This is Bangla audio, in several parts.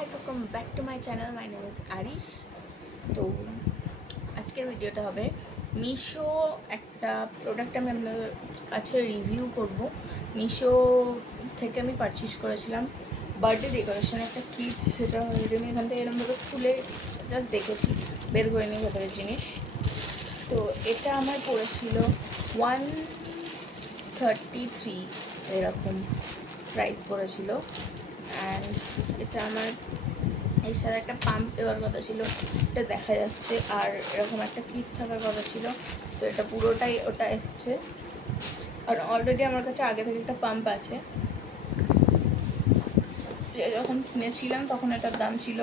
Hi welcome back to my channel. My name is Arish. তো আজকের ভিডিওটা হবে মিশো একটা প্রোডাক্ট আমি আপনাদের কাছে রিভিউ করব। মিশো থেকে আমি পারচেস করেছিলাম বার্থডে ডেকোরেশন একটা কিট। সেটা অলরেডি আমি এখান থেকে এরকমভাবে খুলে জাস্ট দেখেছি, বের করে নিই ভেতরের জিনিস। তো এটা আমার পড়েছিল 133 এরকম প্রাইস পড়েছিল। অ্যান্ড এটা আমার এর সাথে একটা পাম্প দেওয়ার কথা ছিল, এটা দেখা যাচ্ছে, আর এরকম একটা কিট থাকার কথা ছিল। তো এটা পুরোটাই ওটা এসছে। আর অলরেডি আমার কাছে আগে থেকে একটা পাম্প আছে। যখন কিনেছিলাম তখন এটার দাম ছিল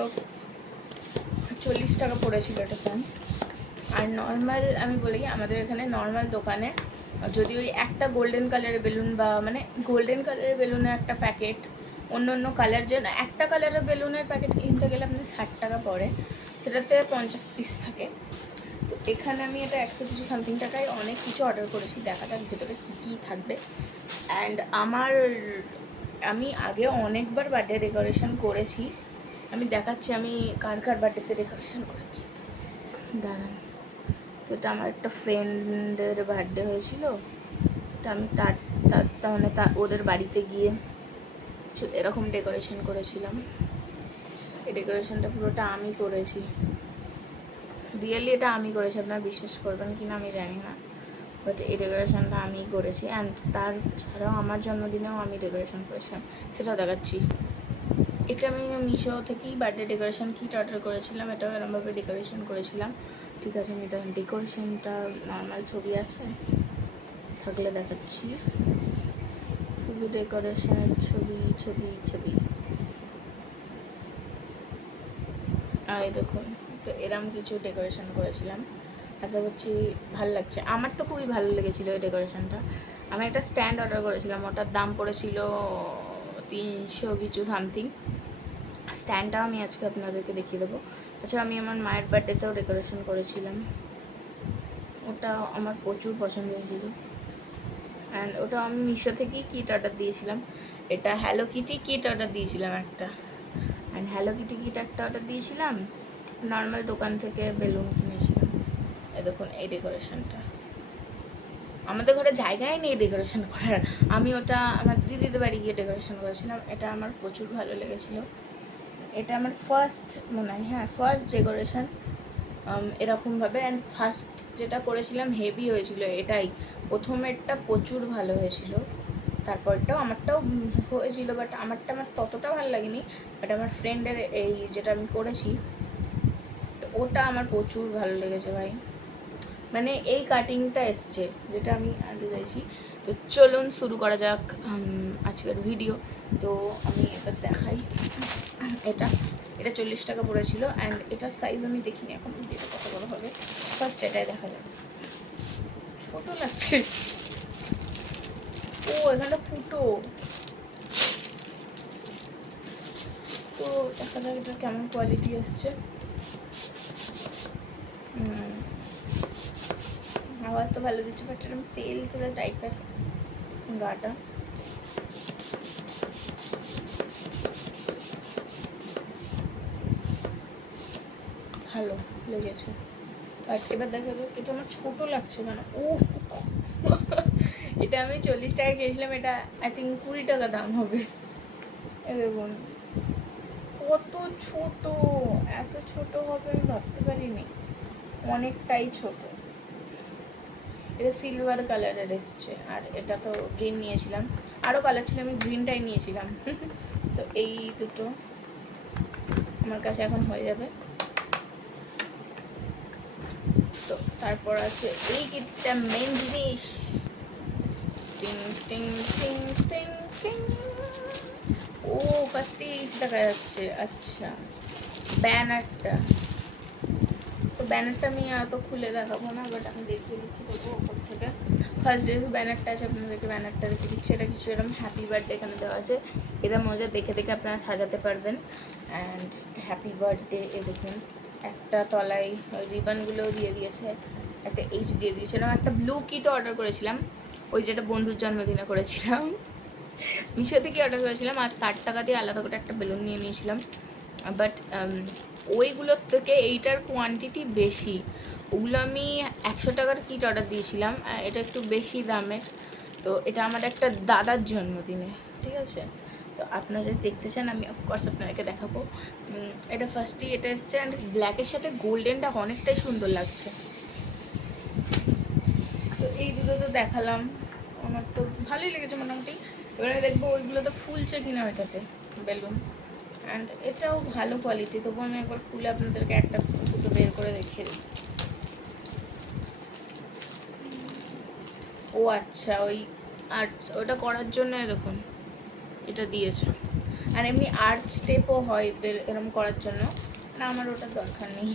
40 টাকা পড়েছিল এটা পাম্প। আর নর্মাল আমি বলি, আমাদের এখানে নর্মাল দোকানে যদি ওই একটা গোল্ডেন কালারের বেলুন বা মানে গোল্ডেন কালারের বেলুনের একটা প্যাকেট, অন্য অন্য কালার যেন একটা কালারের বেলুনের প্যাকেট কিনতে গেলে আপনি 60 টাকা পড়ে, সেটাতে 50 পিস থাকে। তো এখানে আমি এটা 100 কিছু সামথিং টাকায় অনেক কিছু অর্ডার করেছি। দেখা যাক ভেতরে কী কী থাকবে। অ্যান্ড আমি আগে অনেকবার বার্থডে ডেকোরেশন করেছি। আমি দেখাচ্ছি আমি কার কার বার্থডেতে ডেকোরেশন করেছি, দাঁড়ান। তো এটা আমার একটা ফ্রেন্ডের বার্থডে হয়েছিল। তো আমি তার মানে ওদের বাড়িতে গিয়ে এরকম ডেকোরেশন করেছিলাম। এই ডেকোরেশনটা পুরোটা আমি করেছি, রিয়েলি এটা আমি করেছি। আপনারা বিশ্বাস করবেন কি না আমি জানি না, বাট এই ডেকোরেশনটা আমিই করেছি। অ্যান্ড তার ছাড়াও আমার জন্মদিনেও আমি ডেকোরেশন করেছিলাম, সেটাও দেখাচ্ছি। এটা আমি মিশো থেকেই বার্থডে ডেকোরেশন কিট অর্ডার করেছিলাম। এটাও এরকমভাবে ডেকোরেশন করেছিলাম। ঠিক আছে, আমি দেখেন ডেকোরেশনটা নর্মাল ছবি আছে, থাকলে দেখাচ্ছি। শুধু ডেকোরেশনের ছবি ছবি ছবি। আর এই দেখুন, তো এরম কিছু ডেকোরেশন করেছিলাম। আশা করছি ভালো লাগছে। আমার তো খুবই ভালো লেগেছিলো এই ডেকোরেশনটা। আমি একটা স্ট্যান্ড অর্ডার করেছিলাম, ওটার দাম পড়েছিল 300 কিছু সামথিং। স্ট্যান্ডটাও আমি আজকে আপনাদেরকে দেখিয়ে দেবো। তাছাড়া আমি আমার মায়ের বার্থডেতেও ডেকোরেশন করেছিলাম, ওটা আমার প্রচুর পছন্দ হয়েছিল। অ্যান্ড ওটা আমি মিশো থেকেই কিট অর্ডার দিয়েছিলাম। এটা হ্যালো কিটি কিট অর্ডার দিয়েছিলাম একটা। অ্যান্ড হ্যালো কিটি কিট একটা অর্ডার দিয়েছিলাম, নর্মাল দোকান থেকে বেলুন কিনেছিলাম। এই দেখুন এই ডেকোরেশনটা। আমাদের ঘরে জায়গায় নেই ডেকোরেশন করার, আমি ওটা আমার দিদিদের বাড়ি গিয়ে ডেকোরেশন করেছিলাম। এটা আমার প্রচুর ভালো লেগেছিলো। এটা আমার ফার্স্ট মনে হয়, হ্যাঁ ফার্স্ট ডেকোরেশন এরকমভাবে। অ্যান্ড ফার্স্ট যেটা করেছিলাম হেভি হয়েছিল, এটাই প্রথমেরটা প্রচুর ভালো হয়েছিল। তারপরটাও আমারটাও হয়েছিল, বাট আমারটা আমার ততটা ভালো লাগেনি। বাট আমার ফ্রেন্ডের এই যেটা আমি করেছি ওটা আমার প্রচুর ভালো লেগেছে ভাই। মানে এই কাটিংটা এসছে যেটা আমি আগে চাইছি। তো চলুন শুরু করা যাক আজকের ভিডিও। তো আমি এবার দেখাই। এটা 40 টাকা পড়েছিল। অ্যান্ড এটার সাইজ আমি দেখিনি এখন, ভিডিওটা কত বড় হবে। ফার্স্ট এটাই দেখা যাবে। ছোটো লাগছে। ও এখানটা ফুটো। তো দেখা যাক এটা কেমন কোয়ালিটি এসছে। আওয়াজ তো ভালো দিচ্ছে, বাট এরকম তেল তেল টাইপের গাটা। ভালো লেগেছে। বাট এবার দেখা যাক এটা আমার ছোটো লাগছে কেন। ও এটা আমি 40 টাকা কিনেছিলাম, এটা আই থিঙ্ক 20 টাকা দাম হবে। এ দেখুন কত ছোট, এত ছোট হবে আমি ভাবতে পারিনি, অনেকটাই ছোট। এটা সিলভার কালারের এসছে। আর এটা তো গ্রিন নিয়েছিলাম, আরও কালার ছিল, আমি গ্রিনটাই নিয়েছিলাম। তো এই দুটো আমার কাছে এখন হয়ে যাবে। তো তারপর আছে এই কিটটা, মেন জিনিস। টিং টিং টিং টিং টিং। ও ফার্স্টেই দেখা যাচ্ছে। আচ্ছা ব্যানারটা, তো ব্যানারটা আমি এত খুলে দেখাবো না, বাট আমি দেখিয়ে দিচ্ছি তবু ওপর থেকে। ফার্স্ট যেহেতু ব্যানারটা আছে আপনাদেরকে ব্যানারটা দেখে দিচ্ছি। এটা কিছু এরকম হ্যাপি বার্থডে এখানে দেওয়া আছে, এরা মজা দেখে দেখে আপনারা সাজাতে পারবেন। অ্যান্ড হ্যাপি বার্থডে এ দেখুন, একটা তলায় রিবানগুলোও দিয়ে দিয়েছে, একটা এইচ দিয়ে দিয়েছিলাম। একটা ব্লু কিটও অর্ডার করেছিলাম, ওই যেটা বন্ধুর জন্মদিনে করেছিলাম। মিশো থেকে অর্ডার করেছিলাম। আর 60 টাকা দিয়ে আলাদা করে একটা বেলুন নিয়ে নিয়েছিলাম। বাট ওইগুলোর থেকে এইটার কোয়ান্টিটি বেশি। ওগুলো আমি 100 টাকার কিট অর্ডার দিয়েছিলাম, এটা একটু বেশি দামের। তো এটা আমার একটা দাদার জন্মদিনে, ঠিক আছে? তো আপনারা যদি দেখতে চান আমি অফকোর্স আপনাদেরকে দেখাবো। এটা ফার্স্টই এটা এসছে, অ্যান্ড ব্ল্যাকের সাথে গোল্ডেনটা অনেকটাই সুন্দর লাগছে। তো এই দুটো তো দেখালাম, আমার তো ভালোই লেগেছে মোটামুটি। এবারে দেখবো ওইগুলো তো ফুলছে কিনা ওইটাতে বেলুন, অ্যান্ড এটাও ভালো কোয়ালিটি। তবু আমি একবার খুলে আপনাদেরকে একটা দুটো বের করে দেখিয়ে দিই। ও আচ্ছা, ওই আর্ট ওটা করার জন্য এরকম এটা দিয়েছে। আর এমনি আর্ট স্টেপও হয় এরকম করার জন্য, না আমার ওটা দরকার নেই,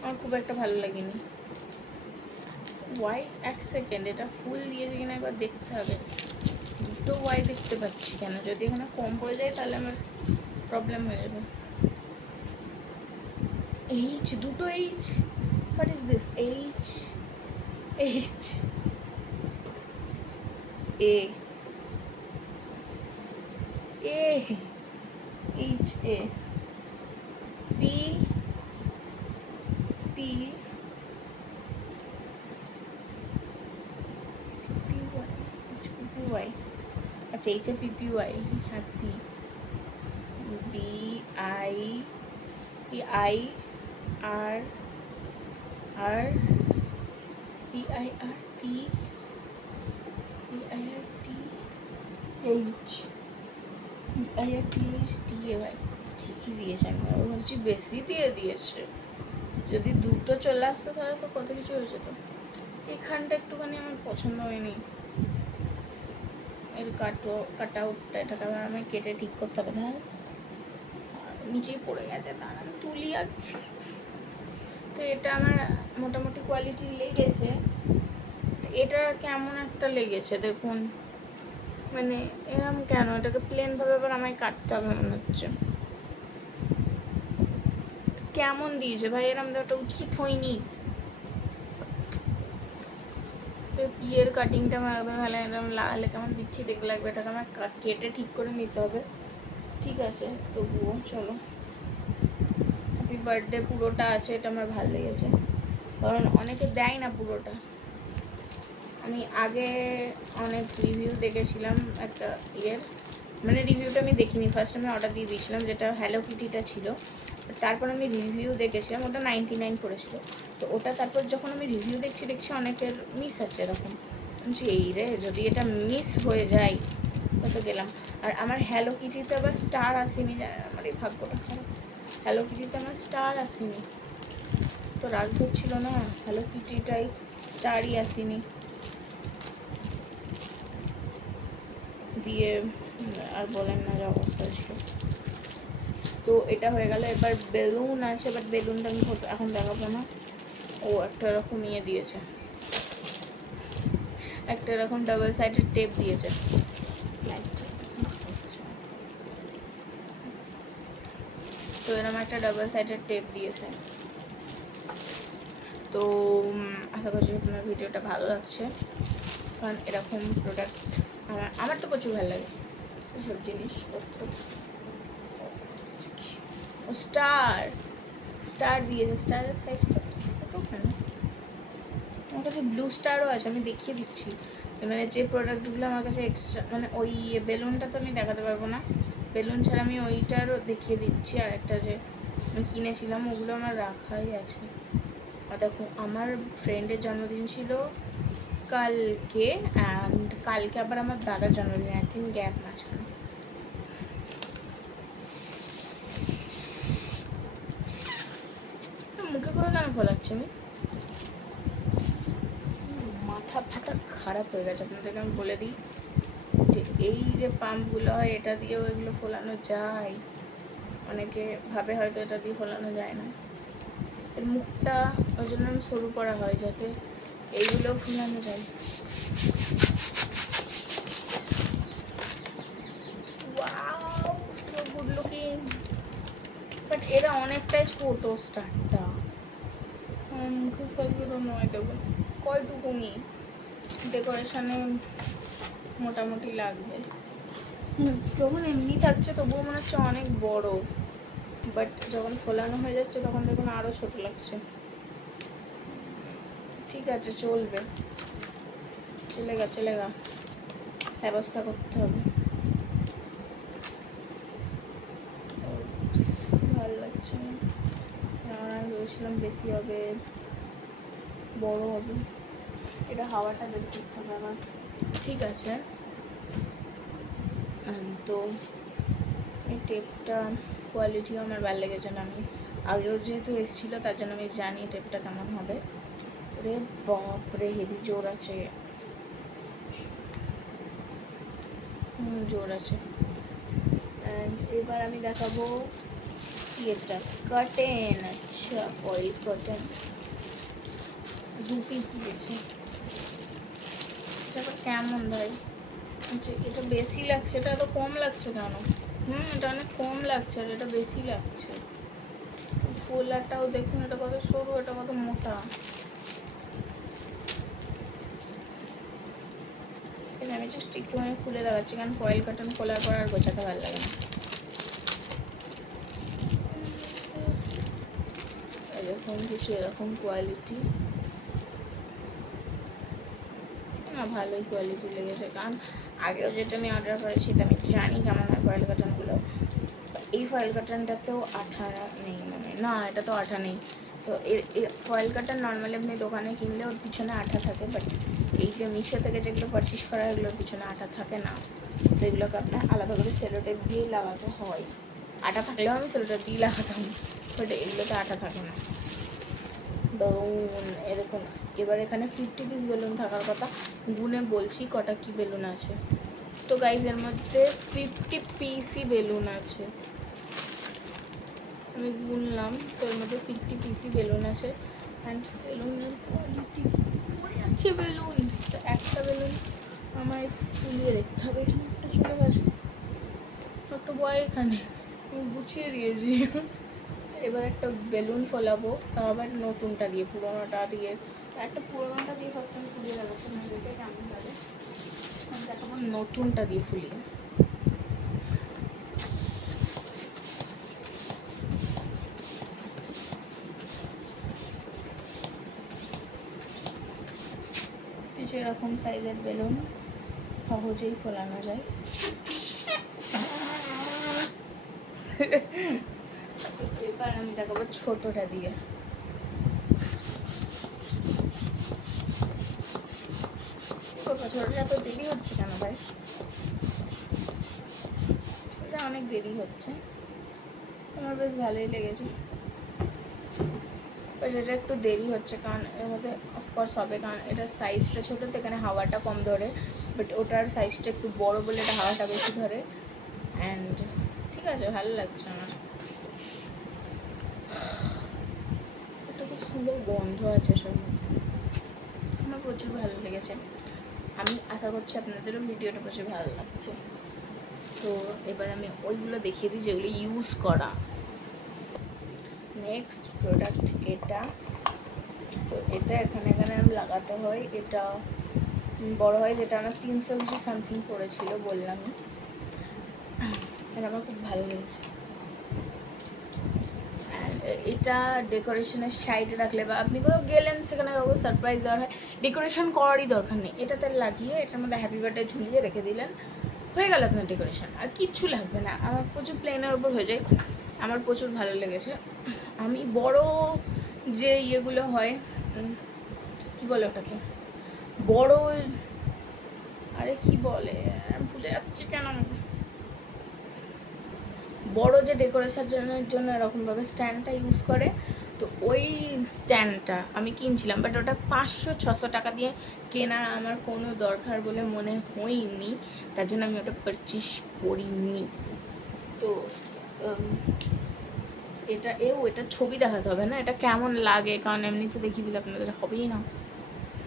আমার খুব একটা ভালো লাগেনি। ওয়াই, এক সেকেন্ড, এটা ফুল দিয়েছে কিনা একবার দেখতে হবে। দুটো ওয়াই দেখতে পাচ্ছি কেন? যদি এখানে কম পড়ে যায় তাহলে আমার প্রবলেম হয়ে যাবে। এইচ, দুটো H, what is this? H, H, A, A, H, A, P, P, P P Y, আচ্ছা এইচ এ পিপিওয়াই, হ্যাঁ P, B I, P I R, R P I R T, P I R T H, P I R T H T A Y. ঠিকই দিয়েছে, আমি ভাবছি বেশি দিয়ে দিয়েছে। যদি দুটো চলে আসতো তাহলে তো কত কিছু হয়ে যেত। এখানটা একটুখানি আমার পছন্দ হয়নি, এর কাট আউটটা, এটাকে আবার আমি কেটে ঠিক করতে হবে না, নিচেই পড়ে গেছে, তার আমি তুলি আগে। তো এটা আমার মোটামুটি কোয়ালিটি লেগেছে। এটা কেমন একটা লেগেছে দেখুন, মানে এরম কেন? এটাকে প্লেনভাবে আবার আমায় কাটতে হবে মনে হচ্ছে। কেমন দিয়েছে ভাই, এরম দেওয়াটা উচিত হয়নি। তো পিয়ের কাটিংটা আমার একদম ভালো, এরকম লাগালে কেমন দিচ্ছি দেখতে লাগবে। এটাকে আমার কেটে ঠিক করে নিতে হবে, ঠিক আছে? তবুও চলো, হ্যাপি বার্থডে পুরোটা আছে, এটা আমার ভালো লেগেছে, কারণ অনেকে দেয় না পুরোটা। আমি আগে অনেক রিভিউ দেখেছিলাম একটা ইয়ের, মানে রিভিউটা আমি দেখিনি, ফার্স্ট আমি অর্ডার দিয়ে দিয়েছিলাম যেটা হ্যালো কিটিটা ছিল। তারপর আমি রিভিউ দেখেছিলাম, ওটা 99 পড়েছিল। তো ওটা তারপর যখন আমি রিভিউ দেখছি অনেকের মিস আছে এরকম। বলছি এই রে, যদি এটা মিস হয়ে যায় তো গেলাম। আর আমার হ্যালো কিটিতে আবার স্টার আসেনি, আমার এই ভাগ্যটা খারাপ, হ্যালো কিটিতে আমার স্টার আসেনি। তো রাগ ধরছিল না, হ্যালো কিটিটাই স্টারই আসেনি দিয়ে, আর বলেন না যা অবস্থা ছিল। তো এটা হয়ে গেল। এবার বেলুন আছে, বাট বেলুনটা আমি এখন দেখাবো না। ও একটা এরকম ইয়ে দিয়েছে, একটা এরকম ডাবল সাইডের টেপ দিয়েছে। তো এরকম একটা ডাবল সাইডের টেপ দিয়েছে। তো আশা করছি আপনার ভিডিওটা ভালো লাগছে, কারণ এরকম প্রোডাক্ট আমার তো প্রচুর ভালো লাগে এসব জিনিসপত্র। ও স্টার দিয়েছে, স্টারের সাইজটা ছোটো কেন? আমার কাছে ব্লু স্টারও আছে, আমি দেখিয়ে দিচ্ছি। মানে যে প্রোডাক্টগুলো আমার কাছে এক্সট্রা, মানে ওই বেলুনটা তো আমি দেখাতে পারবো না, বেলুন ছাড়া আমি ওইটারও দেখিয়ে দিচ্ছি। আর একটা যে আমি কিনেছিলাম ওগুলো আমার রাখাই আছে। আর দেখো, আমার ফ্রেন্ডের জন্মদিন ছিল কালকে, অ্যান্ড কালকে আবার আমার দাদার জন্মদিন, একদিন গ্যাপ মাঝখানে। মুখে করে কেন ফলাচ্ছি আমি? মাথা ফাটা খারাপ হয়ে গেছে। আপনাদেরকে আমি বলে দিই যে এই যে পাম্পগুলো হয় এটা দিয়েও এগুলো ফোলানো যায়, অনেকে ভাবে হয়তো এটা দিয়ে ফোলানো যায় না। এর মুখটা ওই জন্য আমি সরু করা হয় যাতে এইগুলো ফোলানো যায়। Wow, so good looking. But এরা অনেকটাই ছোট স্টারটা, মুখে ফলগুলো নয় দেবো কয়টুকুনি ডেকোরেশনে মোটামুটি লাগবে। যখন এমনি থাকছে তবুও মনে হচ্ছে অনেক বড়। বাট যখন ফোলানো হয়ে যাচ্ছে তখন দেখুন আরও ছোটো লাগছে। ঠিক আছে, চলবে, চলেগা ব্যবস্থা করতে হবে। ভালো লাগছে না, আমরা ভেবেছিলাম বেশি হবে, বড় হবে। এটা হাওয়াটা বের করতে হবে আমার। ঠিক আছে, তো এই টেপটা কোয়ালিটিও আমার ভালো লেগেছে না, আমি আগেও যেহেতু এসেছিলো তার জন্য আমি জানি টেপটা কেমন হবে। রে বাপরে, হেভি জোর আছে, জোর আছে। অ্যান্ড এবার আমি দেখাবো এটা কাটেন। আচ্ছা, ফয়েল কাটেন 2 পিস দিয়েছে। এটা কেমন ভাই? আচ্ছা, এটা বেশি লাগছে, এটা এত কম লাগছে কেন? এটা অনেক কম লাগছে আর এটা বেশি লাগছে। ফোলাটাও দেখুন, এটা কত সরু, এটা কত মোটা। আমি জাস্ট একটুখানি খুলে দেখাচ্ছি, কারণ ফয়েল কাটন খোলার পর আর গোছাতে ভালো লাগে না। এরকম কিছু, এরকম কোয়ালিটি না, ভালোই কোয়ালিটি লেগেছে, কারণ আগেও যেটা আমি অর্ডার করেছি আমি জানি কেমন হয় ফয়েল কাটনগুলো। এই ফয়েল কাটনটাতেও আঠা নেই, মানে না, এটা তো আঠা নেই। তো ফয়েল কাটন নর্মালি আপনি দোকানে কিনলে ওর পিছনে আঠা থাকে, বাট এই যে মিশো থেকে যেগুলো পারচেস করা হয় এগুলোর পিছনে আঠা থাকে না। তো এগুলোকে আপনার আলাদা করে সেলোটেপ দিয়েই লাগাতে হয়। আঠা থাকলেও আমি সেলোটেপ দিয়ে লাগাতাম, বাট এগুলোতে আঠা থাকে না। বেলুন এরকম, এবার এখানে 50 পিস বেলুন থাকার কথা, গুনে বলছি কটা কি বেলুন আছে। তো গাইজ, এর মধ্যে 50 পিসই বেলুন আছে, আমি গুনলাম। তো এর মধ্যে 50 পিসই বেলুন আছে। অ্যান্ড বেলুনের কোয়ালিটি পড়ে যাচ্ছে বেলুন। তো একটা বেলুন আমায় ফুলিয়ে দেখতে হবে। এখানে একটা চলে গেছে, একটা বয় এখানে আমি গুছিয়ে দিয়েছি। এবার একটা বেলুন ফোলাবো, তাও আবার নতুনটা দিয়ে, পুরোনোটা দিয়ে একটা পুরোনোটা দিয়ে ফার্স্ট আমি ফুলিয়ে দেখাচ্ছি না, দেখে কেমন লাগে। আমি দেখাবো নতুনটা দিয়ে ফুলিয়ে। কিছু এরকম সাইজের বেলুন সহজেই ফোলানো যায়। এবার আমি দেখাবো ছোটটা দিয়ে। ছোটটা তো দেরি হচ্ছে কেন ভাই? এটা অনেক দেরি হচ্ছে, আমার বেশ ভালোই লেগেছে। বাট এটা একটু দেরি হচ্ছে, কারণ এর মধ্যে অফকোর্স হবে, কারণ এটার সাইজটা ছোটো তো এখানে হাওয়াটা কম ধরে, বাট ওটার সাইজটা একটু বড় বলে এটা হাওয়াটা বেশি ধরে। অ্যান্ড ঠিক আছে, ভালো লাগছে আমার। এটা খুব সুন্দর গন্ধ আছে সব, আমার প্রচুর ভালো লেগেছে। আমি আশা করছি আপনাদেরও ভিডিওটা প্রচুর ভালো লাগছে। তো এবার আমি ওইগুলো দেখিয়ে দিই যেগুলো ইউজ করা। নেক্সট প্রোডাক্ট এটা। তো এটা এখানে আমি লাগাতে হয়, এটা বড় হয়, যেটা আমার 300 কিছু সামথিং পড়েছিল বললামই। এটা আমার খুব ভালো লেগেছে। এটা ডেকোরেশনের সাইডে রাখলে বা আপনি কোথাও গেলেন সেখানে কাউকে সারপ্রাইজ দেওয়ার হয়, ডেকোরেশন করারই দরকার নেই, এটাতে লাগিয়ে এটার মধ্যে হ্যাপি বার্থডে ঝুলিয়ে রেখে দিলেন, হয়ে গেল আপনার ডেকোরেশন, আর কিচ্ছু লাগবে না। আমার প্রচুর প্লেনের ওপর হয়ে যায়, আমার প্রচুর ভালো লেগেছে। আমি বড় যে ইয়েগুলো হয়, কি বলে ওটাকে, বড়, আরে কি বলে, ভুলে যাচ্ছি কেন, বড় যে ডেকোরেশনের জন্য এরকমভাবে স্ট্যান্ডটা ইউজ করে, তো ওই স্ট্যান্ডটা আমি কিনছিলাম, বাট ওটা 500-600 টাকা দিয়ে কেনা আমার কোনো দরকার বলে মনে হয়নি, তার জন্য আমি ওটা পারচেস করিনি। তো এটা ছবি দেখাতে হবে না, এটা কেমন লাগে, কারণ এমনিতে দেখিয়ে দিলে আপনাদের হবেই না।